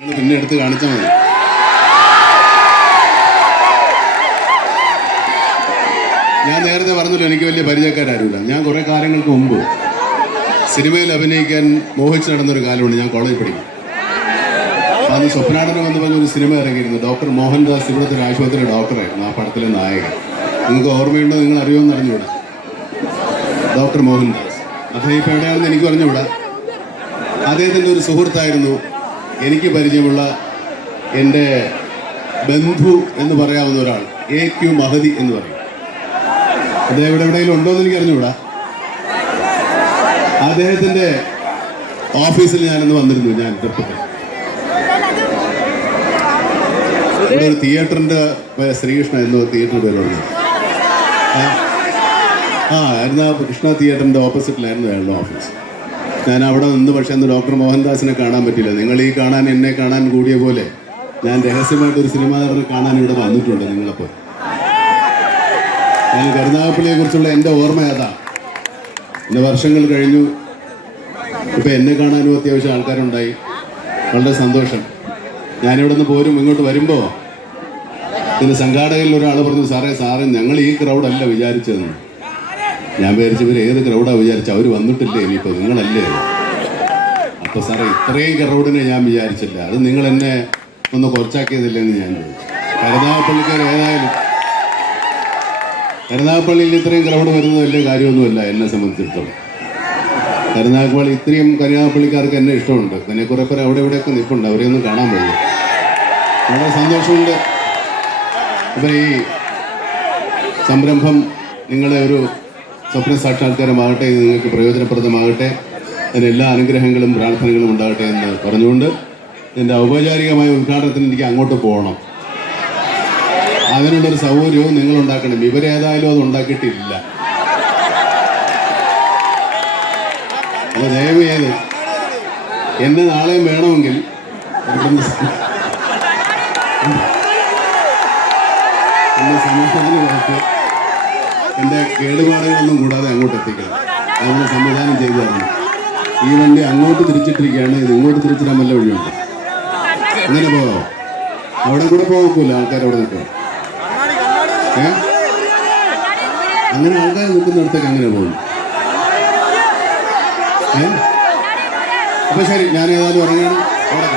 പിന്നെ എടുത്ത് കാണിച്ചാൽ മതി. ഞാൻ നേരത്തെ പറഞ്ഞല്ലോ എനിക്ക് വലിയ പരിചയക്കാരാരുമില്ല. ഞാൻ കുറേ കാലങ്ങൾക്ക് മുമ്പ് സിനിമയിൽ അഭിനയിക്കാൻ മോഹിച്ച് നടന്നൊരു കാലമുണ്ട്. ഞാൻ കോളേജിൽ പഠിക്കും. അന്ന് സ്വപ്നാടനം എന്ന് പറഞ്ഞൊരു സിനിമ ഇറങ്ങിയിരുന്നു. ഡോക്ടർ മോഹൻദാസ് ഇവിടുത്തെ ഒരു ആശുപത്രി ഡോക്ടറായിരുന്നു ആ പടത്തിലെ നായകൻ. നിങ്ങൾക്ക് ഓർമ്മയുണ്ടോ, നിങ്ങൾ അറിയുമെന്ന് അറിഞ്ഞുകൂടാ. ഡോക്ടർ മോഹൻദാസ് അദ്ദേഹം ഇപ്പം എവിടെയാണെന്ന് എനിക്ക് പറഞ്ഞുകൂടാ. അദ്ദേഹത്തിൻ്റെ ഒരു സുഹൃത്തായിരുന്നു എനിക്ക് പരിചയമുള്ള എൻ്റെ ബന്ധു എന്ന് പറയാവുന്ന ഒരാൾ, AQ മഹദി എന്ന് പറയും. അദ്ദേഹം ഇവിടെ എവിടെയെങ്കിലും ഉണ്ടോ എന്ന് എനിക്ക് അറിഞ്ഞുകൂടാ. അദ്ദേഹത്തിൻ്റെ ഓഫീസിൽ ഞാനന്ന് വന്നിരുന്നു. ഞാൻ ചെറുപ്പത്തിൽ ഇവിടെ ഒരു തിയേറ്ററിൻ്റെ ശ്രീകൃഷ്ണ എന്നോ തിയേറ്റർ പേരുണ്ട്. ആയിരുന്നു കൃഷ്ണ തിയേറ്ററിൻ്റെ ഓപ്പോസിറ്റിലായിരുന്നു അയാളുടെ ഓഫീസ്. ഞാൻ അവിടെ നിന്ന് പക്ഷേ അന്ന് ഡോക്ടർ മോഹൻദാസിനെ കാണാൻ പറ്റില്ല. നിങ്ങൾ ഈ എന്നെ കാണാൻ കൂടിയ പോലെ ഞാൻ രഹസ്യമായിട്ടൊരു സിനിമാ നടനെ കാണാൻ ഇവിടെ വന്നിട്ടുണ്ട് നിങ്ങളപ്പോൾ. ഞാൻ കരുനാഗപ്പള്ളിയെക്കുറിച്ചുള്ള എൻ്റെ ഓർമ്മ അതാ. ഇന്ന് വർഷങ്ങൾ കഴിഞ്ഞു. ഇപ്പം എന്നെ കാണാനും അത്യാവശ്യം ആൾക്കാരുണ്ടായി. വളരെ സന്തോഷം. ഞാനിവിടെ നിന്ന് പോരും. ഇങ്ങോട്ട് വരുമ്പോൾ ഇതിന് സംഘാടകരിൽ ഒരാൾ പറഞ്ഞു, സാറേ ഞങ്ങൾ ഈ ക്രൗഡല്ല വിചാരിച്ചതെന്ന്. ഞാൻ വിചാരിച്ചു ഇവർ ഏത് ക്രൗഡാണ് വിചാരിച്ചു, അവർ വന്നിട്ടില്ലേ ഇനിയിപ്പോൾ നിങ്ങളല്ലേ. അപ്പോൾ സാറേ ഇത്രയും ക്രൗഡിനെ ഞാൻ വിചാരിച്ചില്ല, അത് നിങ്ങൾ എന്നെ ഒന്ന് കുറച്ചാക്കിയതില്ലെന്ന് ഞാൻ ചോദിച്ചു. കരുനാഗപ്പള്ളിക്കാർ ഏതായാലും കരുനാഗപ്പള്ളിയിൽ ഇത്രയും ക്രൗഡ് വരുന്നത് വലിയ കാര്യമൊന്നുമല്ല എന്നെ സംബന്ധിച്ചിടത്തോളം. കരുനാഗപ്പള്ളിക്കാർക്ക് എന്നെ ഇഷ്ടമുണ്ട്. പിന്നെ കുറേ പേർ അവിടെ ഇവിടെയൊക്കെ നിൽപ്പുണ്ട്, അവരെയൊന്നും കാണാൻ പറ്റില്ല. വളരെ സന്തോഷമുണ്ട്. അപ്പം ഈ സംരംഭം നിങ്ങളെ ഒരു സ്വപ്ന സാക്ഷാത്കാരമാകട്ടെ, ഇത് നിങ്ങൾക്ക് പ്രയോജനപ്രദമാകട്ടെ, അതിന് എല്ലാ അനുഗ്രഹങ്ങളും പ്രാർത്ഥനകളും ഉണ്ടാകട്ടെ എന്ന് പറഞ്ഞുകൊണ്ട് ഇതിൻ്റെ ഔപചാരികമായ ഉദ്ഘാടനത്തിന് എനിക്ക് അങ്ങോട്ട് പോകണം. അതിനുള്ളൊരു സൗകര്യവും നിങ്ങൾ ഉണ്ടാക്കണം. ഇവരേതായാലും അത് ഉണ്ടാക്കിയിട്ടില്ല. അപ്പോൾ ദയവ് ചെയ്ത് എന്നെ നാളെയും വേണമെങ്കിൽ എന്നെ സമൂഹത്തിന് പുറത്ത് എൻ്റെ കേടുപാടുകളൊന്നും കൂടാതെ അങ്ങോട്ട് എത്തിക്കണം. അതിന് സംവിധാനം ചെയ്തു തരണം. ഈ വണ്ടി അങ്ങോട്ട് തിരിച്ചിട്ടിരിക്കുകയാണ്, ഇത് ഇങ്ങോട്ട് തിരിച്ചിടാൻ വല്ല വഴിയുണ്ട്. അങ്ങനെ പോകാമോ? അവിടെ കൂടെ പോകില്ല, ആൾക്കാർ അവിടെ നിൽക്കുക. അങ്ങനെ ആൾക്കാർ നിൽക്കുന്നിടത്തേക്ക് അങ്ങനെ പോകുന്നു. അപ്പോൾ ശരി, ഞാൻ ഏതായാലും ഇറങ്ങണം. അവിടെ